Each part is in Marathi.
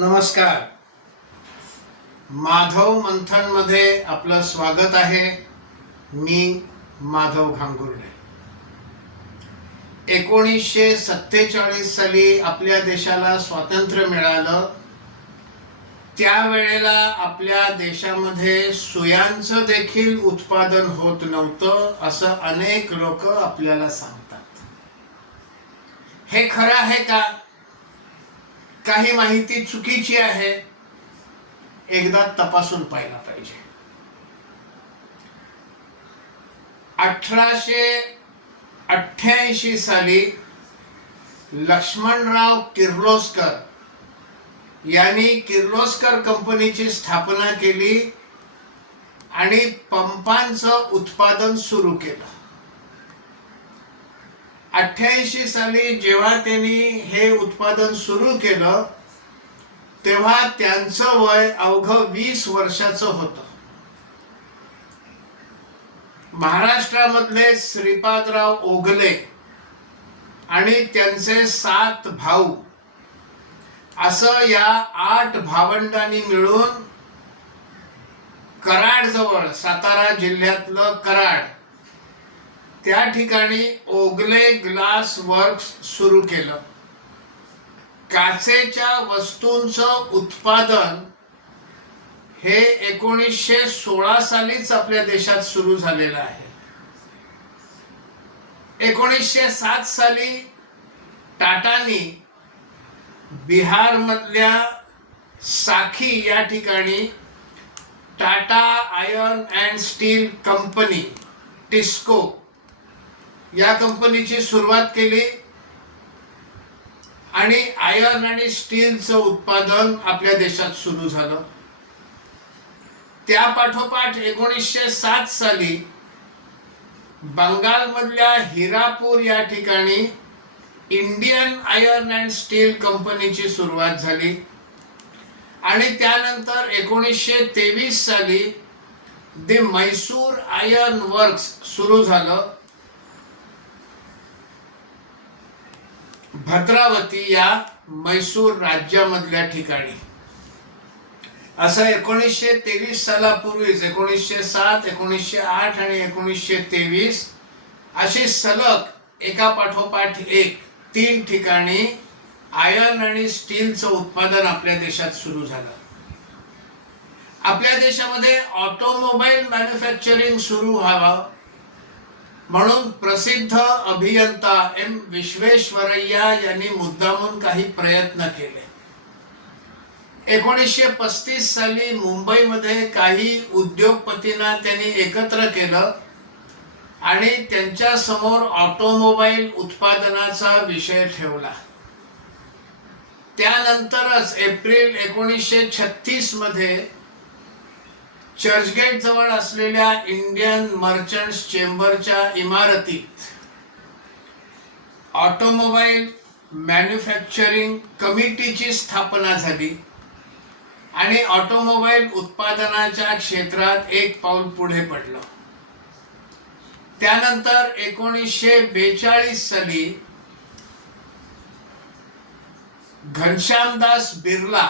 नमस्कार. माधव मंथनमध्ये आपलं स्वागत आहे. मी माधव घांगुर्डे. एकोणीसशे सत्तेचाळीस साली आपल्या देशाला स्वातंत्र्य मिळालं. त्यावेळेला आपल्या देशामध्ये सुयांचं देखील उत्पादन होत नव्हतं असं अनेक लोक आपल्याला सांगतात. हे खरं आहे का? काही माहिती चुकीची आहे एकदा तपासून पाहायला पाहिजे. अठराशे अठ्ठ्याऐंशी साली लक्ष्मणराव किर्लोस्कर यांनी किर्लोस्कर कंपनीची स्थापना केली आणि पंपांचं उत्पादन सुरू केलं. अठ्ठ्याऐंशी साली जेव्हा त्यांनी हे उत्पादन सुरू केलं तेव्हा त्यांचं वय अवघ वीस वर्षाचं होतं. महाराष्ट्रामधले श्रीपादराव ओगले आणि त्यांचे सात भाऊ असं या आठ भावंडांनी मिळून कराड जवळ सातारा जिल्ह्यातलं कराड त्या ठिकाणी ओगले ग्लास वर्क्स सुरू केलं. काचेच्या वस्तूंचं उत्पादन हे एकोणीसशे सोळा सालीच आपल्या देशात सुरू झालेलं आहे. एकोणीसशे सात साली टाटानी बिहारमधल्या साखी या ठिकाणी Tata iron and steel company TISCO या कंपनीची सुरुवात केली. आणि आयर्न आणि स्टीलचं उत्पादन आपल्या देशात सुरू झालं. त्या पाठोपाठ एकोणीसशे सात साली बंगालमधल्या हिरापूर या ठिकाणी इंडियन आयर्न अँड स्टील कंपनीची सुरुवात झाली. आणि त्यानंतर एकोणीसशे तेवीस साली दी मैसूर आयर्न वर्क्स सुरू झालं. भद्रावती या मैसूर राज्यामधल्या ठिकाणी. असं एकोणीसशे तेवीस सालापूर्वीच एकोणीसशे सात एकोणीसशे आठ आणि एकोणीसशे तेवीस अशी सलग एका पाठोपाठ एक तीन ठिकाणी आयर्न आणि स्टीलचं उत्पादन आपल्या देशात सुरू झालं. आपल्या देशामध्ये ऑटोमोबाईल मॅन्युफॅक्चरिंग सुरू व्हावं म्हणून प्रसिद्ध अभियंता एम विश्वेश्वरय्या यांनी मुद्दामून काही प्रयत्न केले. एकोणीसशे पस्तीस साली मुंबईमध्ये काही उद्योगपतींना त्यांनी एकत्र केलं आणि त्यांच्यासमोर ऑटोमोबाईल उत्पादनाचा विषय ठेवला. त्यानंतरच एप्रिल एकोणीसशे छत्तीसमध्ये चर्चगेट जवळ असलेल्या इंडियन मर्चंट्स चेंबरच्या इमारतीत ऑटोमोबाईल मॅन्युफॅक्चरिंग कमिटीची स्थापना झाली आणि ऑटोमोबाईल उत्पादनाच्या क्षेत्रात एक पाऊल पुढे पडलं. त्यानंतर एकोणीसशे बेचाळीस साली घनश्यामदास बिर्ला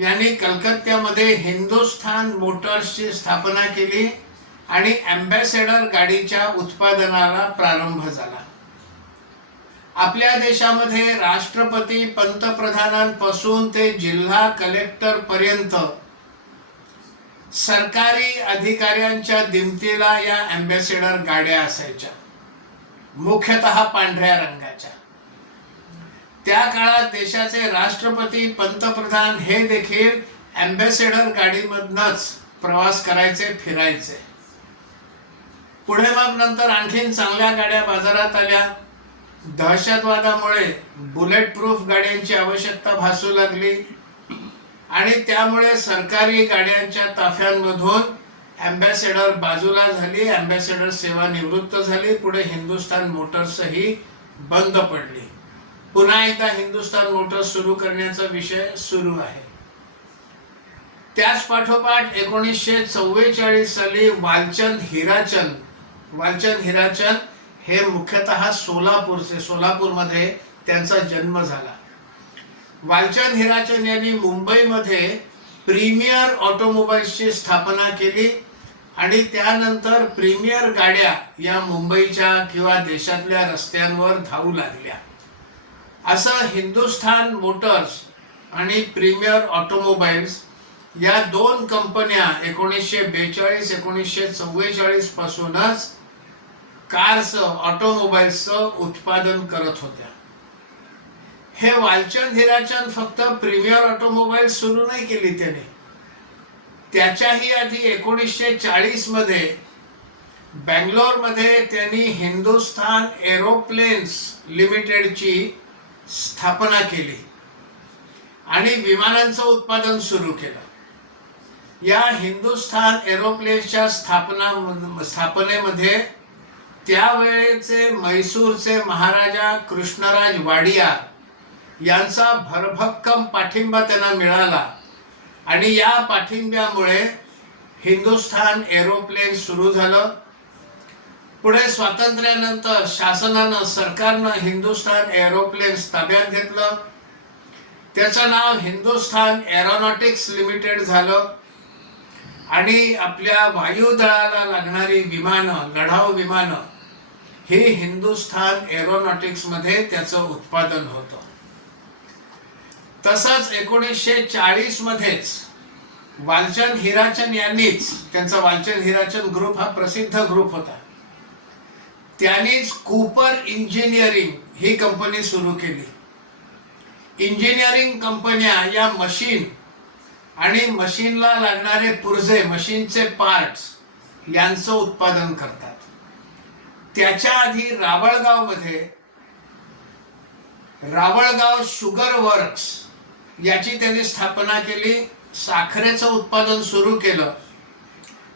यांनी कलकत्त्यामध्ये हिंदुस्थान मोटर्सची स्थापना केली आणि अँबॅसेडर गाडीच्या उत्पादनाला प्रारंभ झाला. आपल्या देशामध्ये राष्ट्रपती पंतप्रधानांपासून ते जिल्हा कलेक्टर पर्यंत सरकारी अधिकाऱ्यांच्या दिमतीला या अँबॅसेडर गाड्या असायच्या. मुख्यतः पांढऱ्या रंगाच्या. त्या काळात देशाचे राष्ट्रपती पंतप्रधान हे देखील अँबॅसेडर गाडीमधनच प्रवास करायचे फिरायचे. पुढे मग नंतर आणखीन चांगल्या गाड्या बाजारात आल्या. दहशतवादामुळे बुलेट प्रूफ गाड्यांची आवश्यकता भासू लागली. आणि त्यामुळे सरकारी गाड्यांच्या ताफ्यांमधून ॲम्बॅसेडर बाजूला झाली. ॲम्बॅसेडर सेवा निवृत्त झाली. पुढे हिंदुस्थान मोटर्सही बंद पडली. पुन्हा एकदा हिंदुस्थान मोटर्स सुरू करण्याचा विषय सुरू आहे. त्याच पाठोपाठ एकोणीसशे चव्वेचाळीस साली वालचंद हिराचंद वालचंद हिराचंद हे मुख्यतः सोलापूरचे सोलापूरमध्ये त्यांचा जन्म झाला. वालचंद हिराचंद यांनी मुंबईमध्ये प्रीमियर ऑटोमोबाईल्सची स्थापना केली आणि त्यानंतर प्रीमियर गाड्या या मुंबईच्या किंवा देशातल्या रस्त्यांवर धावू लागल्या. असं हिंदुस्थान मोटर्स आणि प्रीमियर ऑटोमोबाईल्स या दोन कंपन्या एकोणीसशे बेचाळीस एकोणीसशे चव्वेचाळीस पासूनच कारचं ऑटोमोबाईल्सचं उत्पादन करत होत्या. हे वालचंद हिराचंद फक्त प्रीमियर ऑटोमोबाईल सुरू नाही केली त्याने. त्याच्याही आधी एकोणीसशे चाळीसमध्ये बँगलोरमध्ये त्यांनी हिंदुस्थान एरोप्लेन्स लिमिटेडची स्थापना केली आणि विमानांचं उत्पादन सुरू केलं. या हिंदुस्थान एरोप्लेनच्या स्थापना स्थापनेमध्ये त्यावेळेचे मैसूरचे महाराजा कृष्णराज वाडिया यांचा भरभक्कम पाठिंबा त्यांना मिळाला आणि या पाठिंब्यामुळे हिंदुस्थान एरोप्लेन सुरू झालं. पुढे स्वातंत्र्यानंतर शासनानं सरकारनं हिंदुस्थान एरोप्लेन्स ताब्यात घेतलं. त्याचं नाव हिंदुस्थान एरोनॉटिक्स लिमिटेड झालं. आणि आपल्या वायुदळाला लागणारी विमानं लढाऊ विमानं ही हिंदुस्थान एरोनॉटिक्समध्ये त्याचं उत्पादन होतं. तसंच एकोणीसशे चाळीस मध्येच वालचंद हिराचंद यांनीच त्यांचा वालचंद हिराचंद ग्रुप हा प्रसिद्ध ग्रुप होता. त्यांनीच कूपर इंजिनिअरिंग ही कंपनी सुरू केली. इंजिनिअरिंग कंपन्या या मशीन आणि मशीनला लागणारे पुर्जे मशीनचे पार्ट्स यांचं उत्पादन करतात. त्याच्या आधी रावळगावमध्ये रावळगाव शुगर वर्क्स याची त्यांनी स्थापना केली साखरेचं उत्पादन सुरू केलं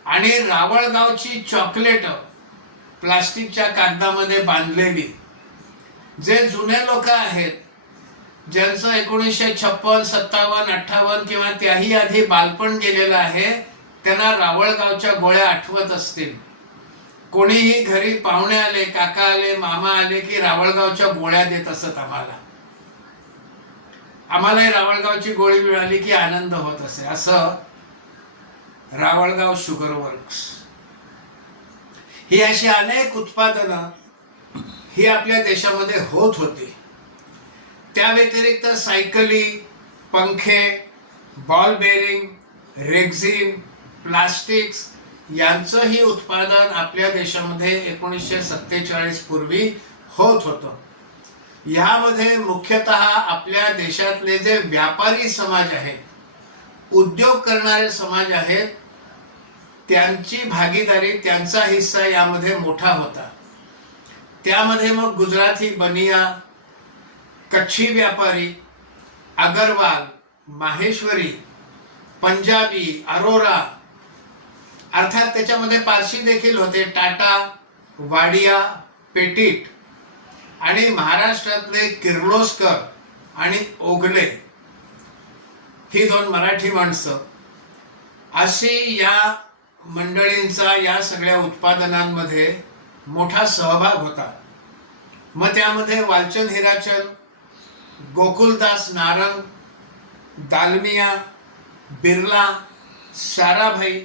आणि रावळगावची चॉकलेट प्लास्टिकच्या कागदामध्ये बांधलेली. जे जुने लोक आहेत ज्यांचं एकोणीसशे छप्पन सत्तावन्न अठ्ठावन्न किंवा त्याही आधी बालपण गेलेलं आहे त्यांना रावळगावच्या गोळ्या आठवत असतील. कोणीही घरी पाहुणे आले काका आले मामा आले की रावळगावच्या गोळ्या देत असत आम्हाला. आम्हालाही रावळगावची गोळी मिळाली की आनंद होत असे. असं रावळगाव शुगर वर्क्स. ही अशी अनेक उत्पादनं ही आपल्या देशामध्ये होत होती. त्या व्यतिरिक्त सायकली पंखे बॉल बेरिंग रेक्झिन प्लास्टिक्स यांचंही उत्पादन आपल्या देशामध्ये एकोणीसशे सत्तेचाळीस पूर्वी होत होतं. ह्यामध्ये मुख्यतः आपल्या देशातले जे व्यापारी समाज आहेत उद्योग करणारे समाज आहेत त्यांची भागीदारी त्यांचा हिस्सा यामध्ये मोठा होता. त्यामध्ये मग गुजराती बनिया कच्छी व्यापारी अगरवाल माहेश्वरी पंजाबी अरोरा अर्थात त्याच्यामध्ये पारशी देखील होते. टाटा वाडिया पेटीट आणि महाराष्ट्रातले किर्लोस्कर आणि ओगले. ही दोन मराठी माणसं. अशी या मंडळींचा या सगळ्या उत्पादनांमध्ये मोठा सहभाग होता. मग त्यामध्ये वालचंद हिराचंद गोकुलदास नारंग दालमिया बिर्ला साराभाई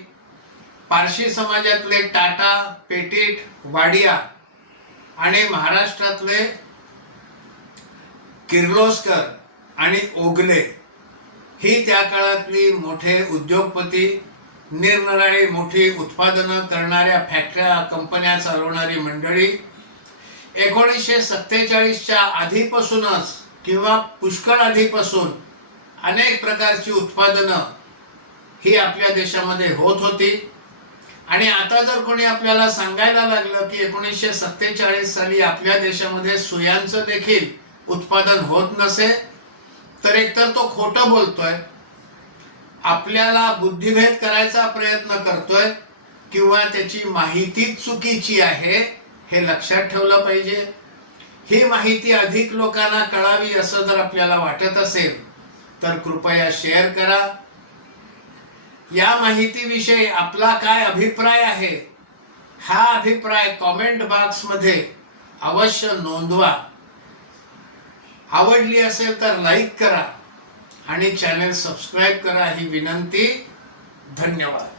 पारशी समाजातले टाटा पेटीट वाडिया आणि महाराष्ट्रातले किर्लोस्कर आणि ओगले ही त्या काळातली मोठे उद्योगपती निरनिराळी मोठी उत्पादनं करणाऱ्या फॅक्टऱ्या कंपन्या चालवणारी मंडळी एकोणीसशे सत्तेचाळीसच्या आधीपासूनच किंवा पुष्कळ आधीपासून अनेक प्रकारची उत्पादनं ही आपल्या देशामध्ये होत होती. आणि आता जर कोणी आपल्याला सांगायला लागलं की एकोणीसशे सत्तेचाळीस साली आपल्या देशामध्ये सुयांचं देखील उत्पादन होत नसे तर एकतर तो खोटं बोलतोय आपल्याला बुद्धिभेद करायचा प्रयत्न करतोय किंवा त्याची माहिती चुकीची आहे हे लक्षात ठेवलं पाहिजे. ही माहिती अधिक लोकांना कळावी असं जर आपल्याला वाटत असेल तर कृपया शेअर करा. या माहितीविषयी आपला काय अभिप्राय आहे हा अभिप्राय कॉमेंट बॉक्समध्ये अवश्य नोंदवा. आवडली असेल तर लाईक करा. आणि चॅनल सबस्क्राईब करा ही विनंती. धन्यवाद.